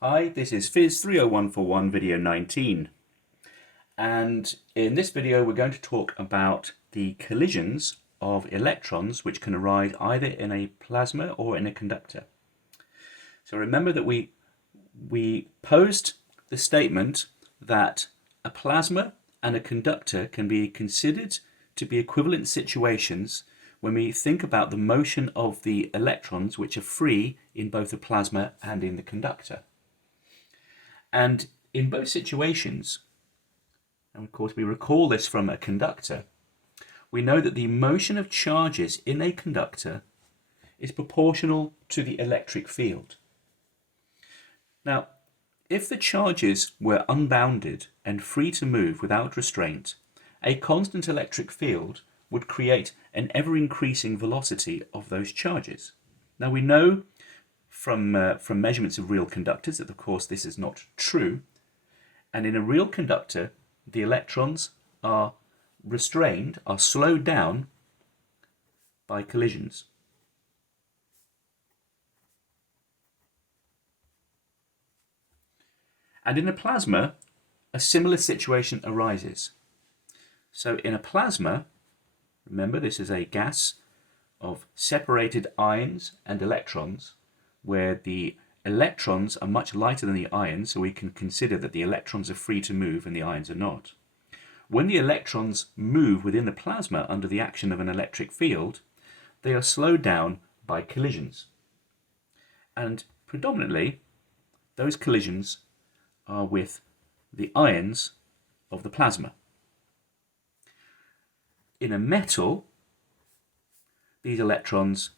Hi, this is PHYS30141 video 19, and in this video we're going to talk about the collisions of electrons which can arise either in a plasma or in a conductor. So remember that we posed the statement that a plasma and a conductor can be considered to be equivalent situations when we think about the motion of the electrons which are free in both the plasma and in the conductor. And in both situations, and of course we recall this from a conductor, we know that the motion of charges in a conductor is proportional to the electric field. Now, if the charges were unbounded and free to move without restraint, a constant electric field would create an ever-increasing velocity of those charges. Now we know from measurements of real conductors that of course this is not true, and in a real conductor the electrons are restrained, are slowed down by collisions. And in a plasma a similar situation arises. So in a plasma, remember this is a gas of separated ions and electrons, where the electrons are much lighter than the ions, so we can consider that the electrons are free to move and the ions are not. When the electrons move within the plasma under the action of an electric field, they are slowed down by collisions. And predominantly, those collisions are with the ions of the plasma. In a metal, these electrons,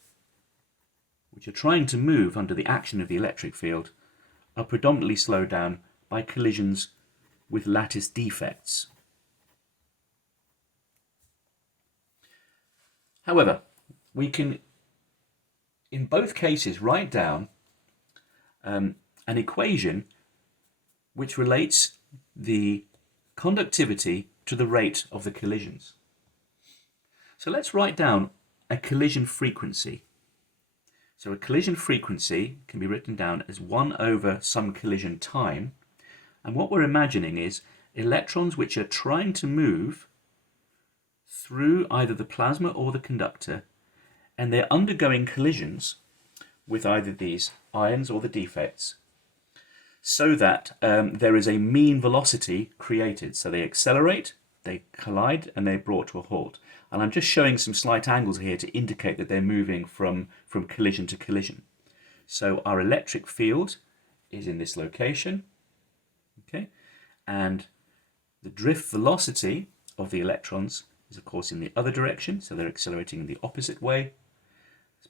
which are trying to move under the action of the electric field, are predominantly slowed down by collisions with lattice defects. However, we can, in both cases, write down an equation which relates the conductivity to the rate of the collisions. So let's write down a collision frequency. So a collision frequency can be written down as 1 over some collision time. And what we're imagining is electrons which are trying to move through either the plasma or the conductor, and they're undergoing collisions with either these ions or the defects, so that there is a mean velocity created. So they accelerate, they collide, and they're brought to a halt. And I'm just showing some slight angles here to indicate that they're moving from collision to collision. So our electric field is in this location, okay, and the drift velocity of the electrons is of course in the other direction, so they're accelerating in the opposite way,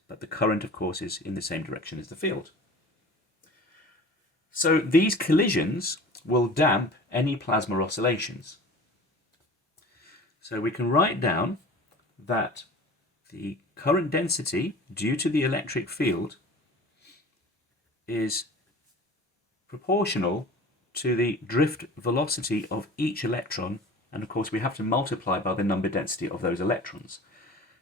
but the current of course is in the same direction as the field. So these collisions will damp any plasma oscillations. So we can write down that the current density due to the electric field is proportional to the drift velocity of each electron, and of course we have to multiply by the number density of those electrons.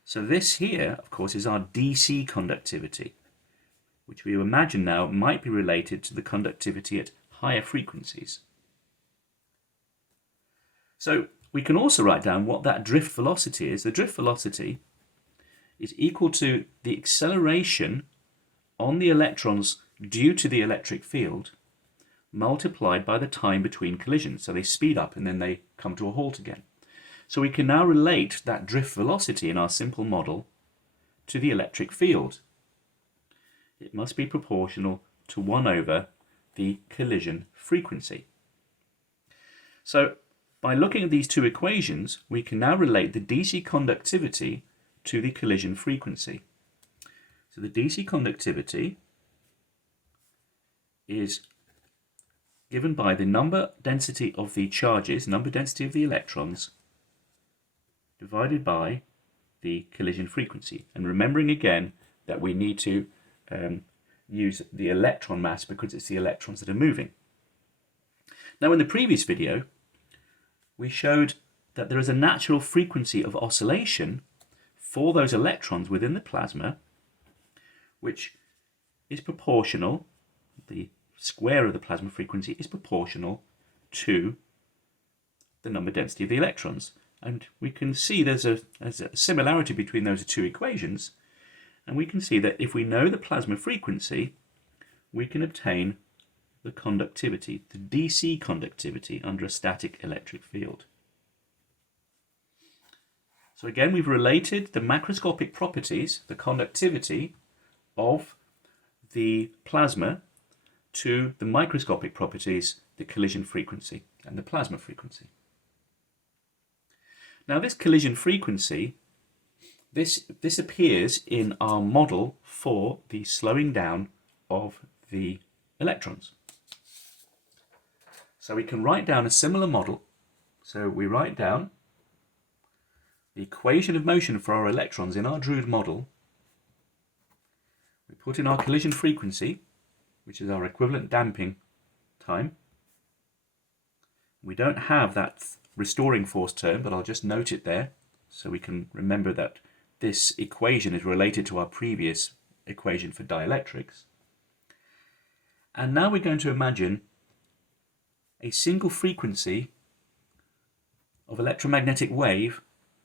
So this here of course is our DC conductivity, which we imagine now might be related to the conductivity at higher frequencies. So we can also write down what that drift velocity is. The drift velocity is equal to the acceleration on the electrons due to the electric field multiplied by the time between collisions. So they speed up and then they come to a halt again. So we can now relate that drift velocity in our simple model to the electric field. It must be proportional to 1 over the collision frequency. So by looking at these two equations, we can now relate the DC conductivity to the collision frequency. So the DC conductivity is given by the number density of the charges, number density of the electrons, divided by the collision frequency. And remembering again that we need to use the electron mass because it's the electrons that are moving. Now in the previous video, we showed that there is a natural frequency of oscillation for those electrons within the plasma, which is proportional, the square of the plasma frequency is proportional to the number density of the electrons. And we can see there's a similarity between those two equations. And we can see that if we know the plasma frequency, we can obtain the conductivity, the DC conductivity under a static electric field. So again, we've related the macroscopic properties, the conductivity of the plasma, to the microscopic properties, the collision frequency and the plasma frequency. Now this collision frequency, this appears in our model for the slowing down of the electrons. So we can write down a similar model. So we write down the equation of motion for our electrons in our Drude model. We put in our collision frequency, which is our equivalent damping time. We don't have that restoring force term, but I'll just note it there so we can remember that this equation is related to our previous equation for dielectrics. And now we're going to imagine a single frequency of electromagnetic wave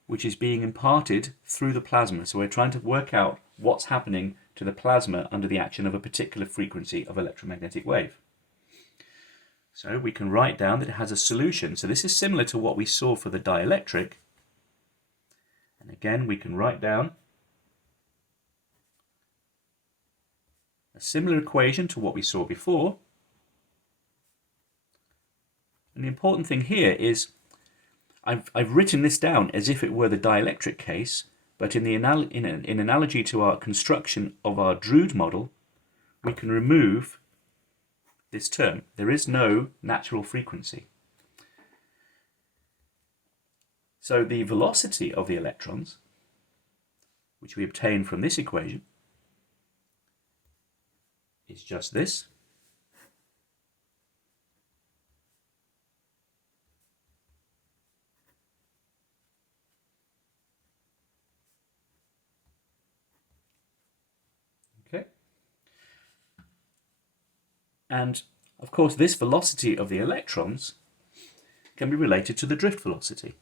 which is being imparted through the plasma. So we're trying to work out what's happening to the plasma under the action of a particular frequency of electromagnetic wave. So we can write down that it has a solution. So this is similar to what we saw for the dielectric. And again, we can write down a similar equation to what we saw before. And the important thing here is I've written this down as if it were the dielectric case, but in analogy to our construction of our Drude model, we can remove this term. There is no natural frequency. So the velocity of the electrons, which we obtain from this equation, is just this. Okay. And of course, this velocity of the electrons can be related to the drift velocity.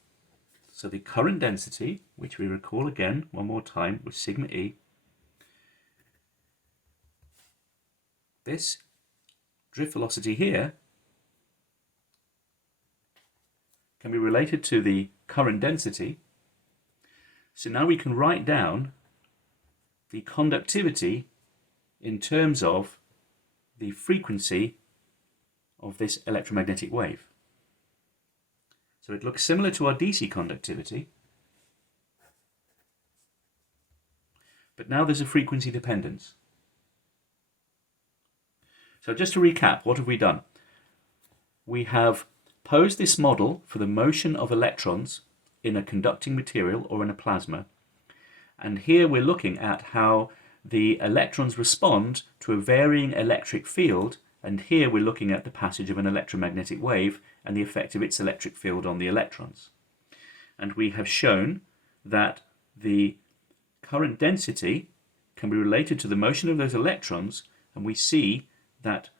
So the current density, which we recall again one more time, was sigma E. This drift velocity here can be related to the current density. So now we can write down the conductivity in terms of the frequency of this electromagnetic wave. So it looks similar to our DC conductivity, but now there's a frequency dependence. So just to recap, what have we done? We have posed this model for the motion of electrons in a conducting material or in a plasma, and here we're looking at how the electrons respond to a varying electric field, and here we're looking at the passage of an electromagnetic wave and the effect of its electric field on the electrons. And we have shown that the current density can be related to the motion of those electrons, and we see that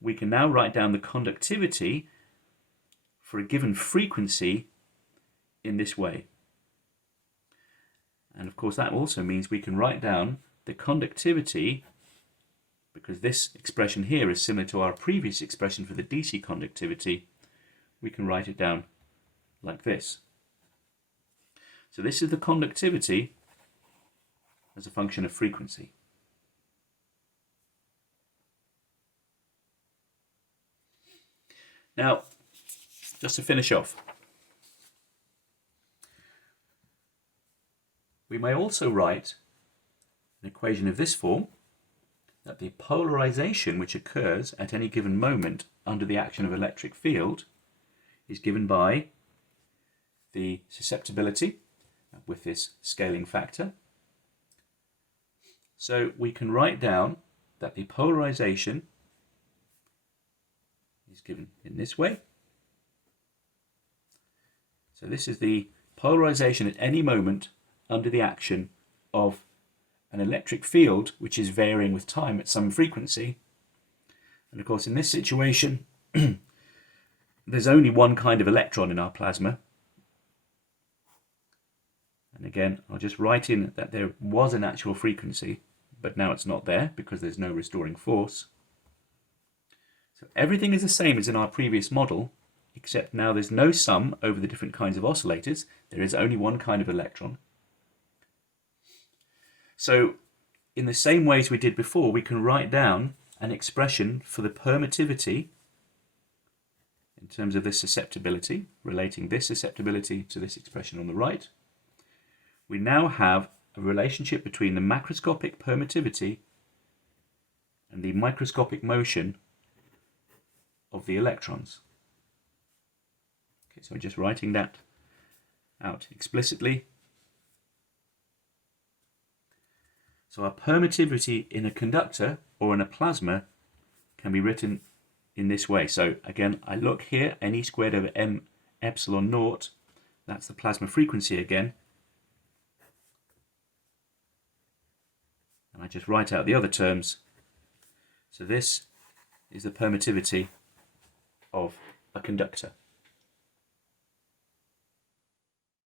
we can now write down the conductivity for a given frequency in this way. And of course that also means we can write down the conductivity, because this expression here is similar to our previous expression for the DC conductivity, we can write it down like this. So this is the conductivity as a function of frequency. Now, just to finish off, we may also write an equation of this form, that the polarization which occurs at any given moment under the action of electric field is given by the susceptibility with this scaling factor. So we can write down that the polarization is given in this way. So this is the polarization at any moment under the action of an electric field which is varying with time at some frequency. And of course, in this situation, there's only one kind of electron in our plasma. And again, I'll just write in that there was an actual frequency, but now it's not there because there's no restoring force. So everything is the same as in our previous model, except now there's no sum over the different kinds of oscillators. There is only one kind of electron. So in the same ways we did before, we can write down an expression for the permittivity in terms of this susceptibility, relating this susceptibility to this expression on the right. We now have a relationship between the macroscopic permittivity and the microscopic motion of the electrons. Okay, so just writing that out explicitly. So our permittivity in a conductor or in a plasma can be written in this way. So again, I look here, Ne squared over m epsilon naught, that's the plasma frequency again. And I just write out the other terms. So this is the permittivity of a conductor.